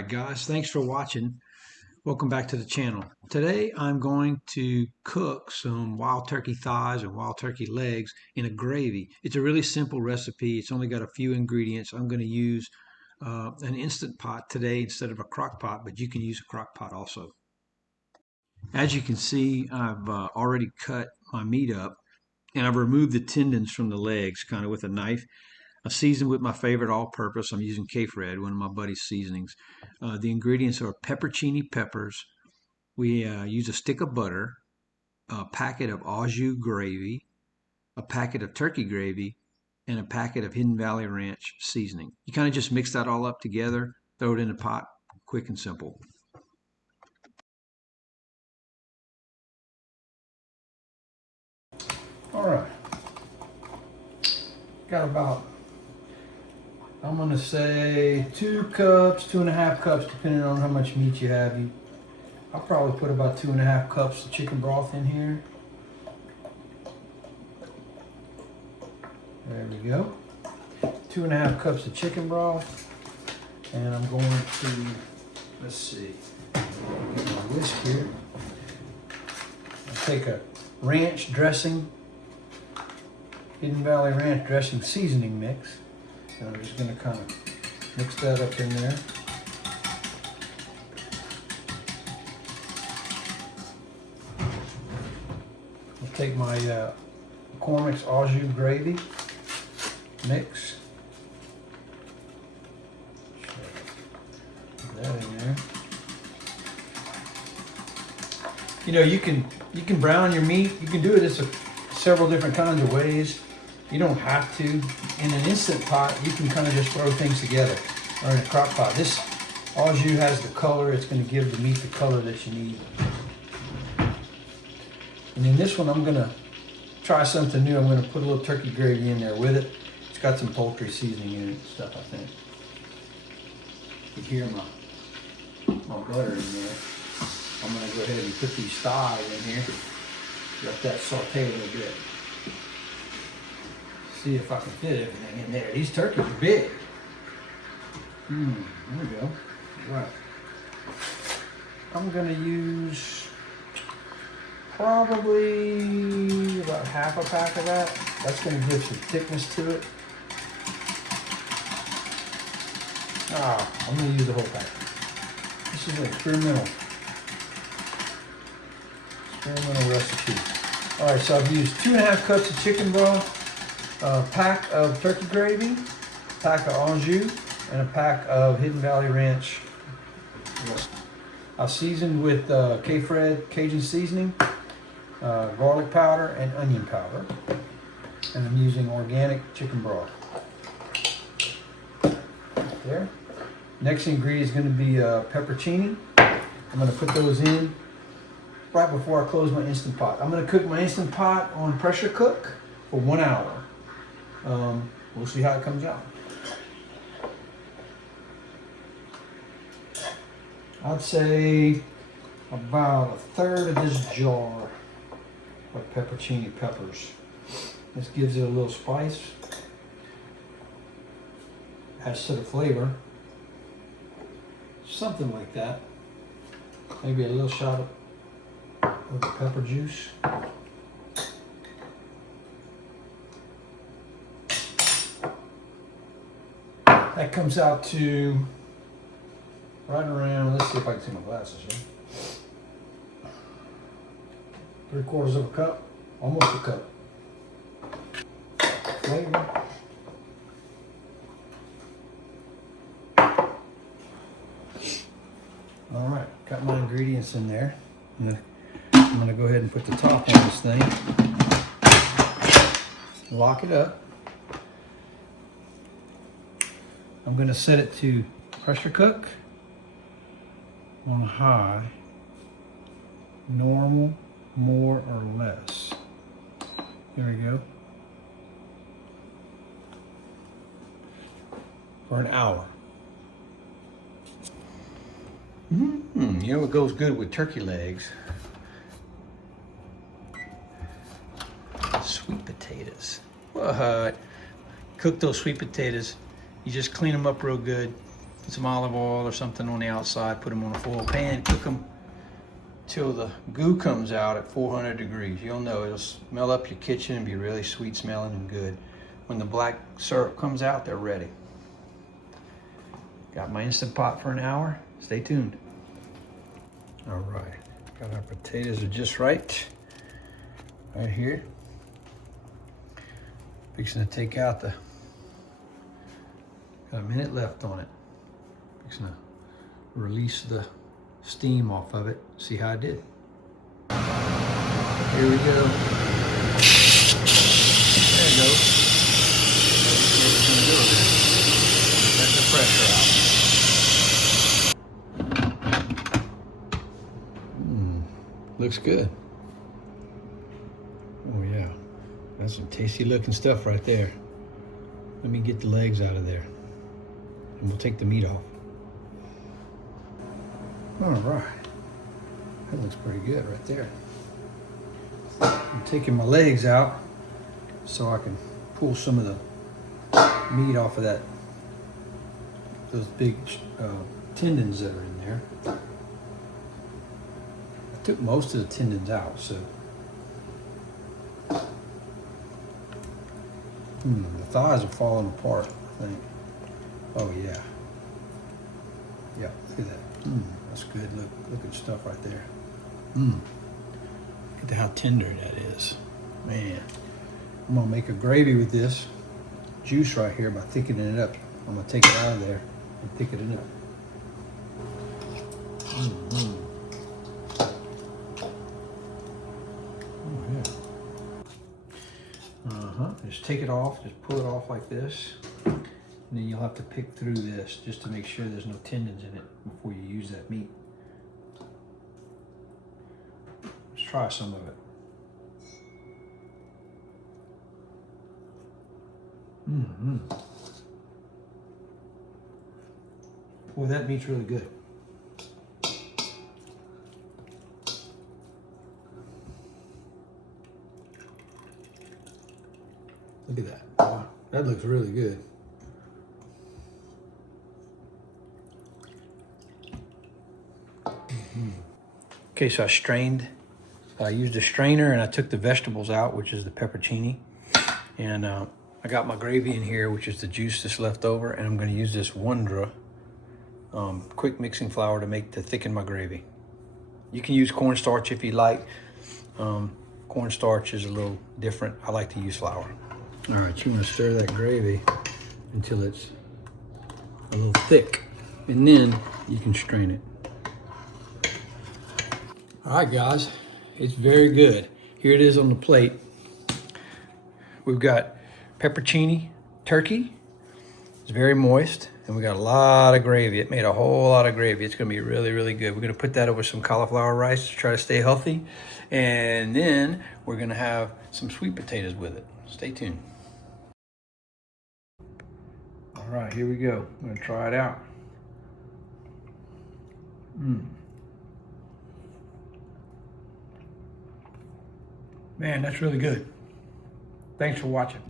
Alright guys, thanks for watching. Welcome back to the channel. Today I'm going to cook some wild turkey thighs and wild turkey legs in a gravy. It's a really simple recipe. It's only got a few ingredients. I'm going to use an Instant Pot today instead of a crock pot, but you can use a crock pot also. As you can see, I've already cut my meat up and I've removed the tendons from the legs kind of with a knife. I seasoned with my favorite all-purpose. I'm using Red, one of my buddy's seasonings. The ingredients are peppercini peppers. We use a stick of butter, a packet of au jus gravy, a packet of turkey gravy, and a packet of Hidden Valley Ranch seasoning. You kind of just mix that all up together, throw it in a pot, quick and simple. All right, got about, I'm going to say 2 cups, 2.5 cups, depending on how much meat you have. I'll probably put about 2.5 cups of chicken broth in here. There we go. 2.5 cups of chicken broth. And I'm going to, let's see, get my whisk here. I'll take a ranch dressing, Hidden Valley Ranch dressing seasoning mix. And I'm just going to kind of mix that up in there. I'll take my McCormick's au jus gravy mix. Put that in there. You know, you can brown your meat. You can do it several different kinds of ways. You don't have to. In an Instant Pot, you can kind of just throw things together, or in a crock pot. This au jus has the color. It's going to give the meat the color that you need. And in this one, I'm going to try something new. I'm going to put a little turkey gravy in there with it. It's got some poultry seasoning in it and stuff, I think. You can hear my butter in there. I'm going to go ahead and put these thighs in here. Let that saute a little bit. See if I can fit everything in there. These turkeys are big. There we go. Right. I'm going to use probably about half a pack of that. That's going to give some thickness to it. I'm going to use the whole pack. This is an experimental recipe. All right, so I've used 2.5 cups of chicken broth, a pack of turkey gravy, a pack of au jus, and a pack of Hidden Valley Ranch. I seasoned with Fred Cajun seasoning, garlic powder, and onion powder. And I'm using organic chicken broth. Right there. Next ingredient is going to be peppercini. I'm going to put those in right before I close my Instant Pot. I'm going to cook my Instant Pot on pressure cook for 1 hour. We'll see how it comes out. I'd say about 1/3 of this jar of peppercini peppers. This gives it a little spice, adds to the flavor, something like that. Maybe a little shot of the pepper juice. That comes out to right around, let's see if I can see my glasses here. 3/4 of a cup, almost a cup. Flavor. All right, got my ingredients in there. I'm gonna go ahead and put the top on this thing. Lock it up. I'm going to set it to pressure cook on high, normal, more or less. There we go. For an hour. You know what goes good with turkey legs? Sweet potatoes. What? Cook those sweet potatoes. You just clean them up real good. some olive oil or something on the outside, put them on a foil pan, cook them till the goo comes out at 400 degrees. You'll know it'll smell up your kitchen and be really sweet smelling and good. When the black syrup comes out, they're ready. Got my Instant Pot for an hour. Stay tuned. All right, got our potatoes are just right here. Fixing to take out the, got a minute left on it. Fixing to release the steam off of it. See how I did. Here we go. There it goes. It's gonna go there. Let the pressure out. Looks good. Oh yeah, that's some tasty looking stuff right there. Let me get the legs out of there and we'll take the meat off. All right, that looks pretty good right there. I'm taking my legs out so I can pull some of the meat off of that, those big tendons that are in there. I took most of the tendons out, so the thighs are falling apart, I think. Oh yeah, yeah. Look at that. That's good. Look at stuff right there. Look at how tender that is, man. I'm gonna make a gravy with this juice right here by thickening it up. I'm gonna take it out of there and thicken it up. Just take it off, just pull it off like this. And then you'll have to pick through this just to make sure there's no tendons in it before you use that meat. Let's try some of it. Boy, that meat's really good. Look at that. Wow, that looks really good. Okay, so I used a strainer and I took the vegetables out, which is the peppercini. And I got my gravy in here, which is the juice that's left over. And I'm gonna use this Wondra quick mixing flour to thicken my gravy. You can use cornstarch if you like. Cornstarch is a little different. I like to use flour. All right, you want to stir that gravy until it's a little thick, and then you can strain it. All right, guys, it's very good. Here it is on the plate. We've got peppercini turkey. It's very moist, and we got a lot of gravy. It made a whole lot of gravy. It's gonna be really, really good. We're gonna put that over some cauliflower rice to try to stay healthy, and then we're gonna have some sweet potatoes with it. Stay tuned. All right, here we go. I'm gonna try it out. Man, that's really good. Thanks for watching.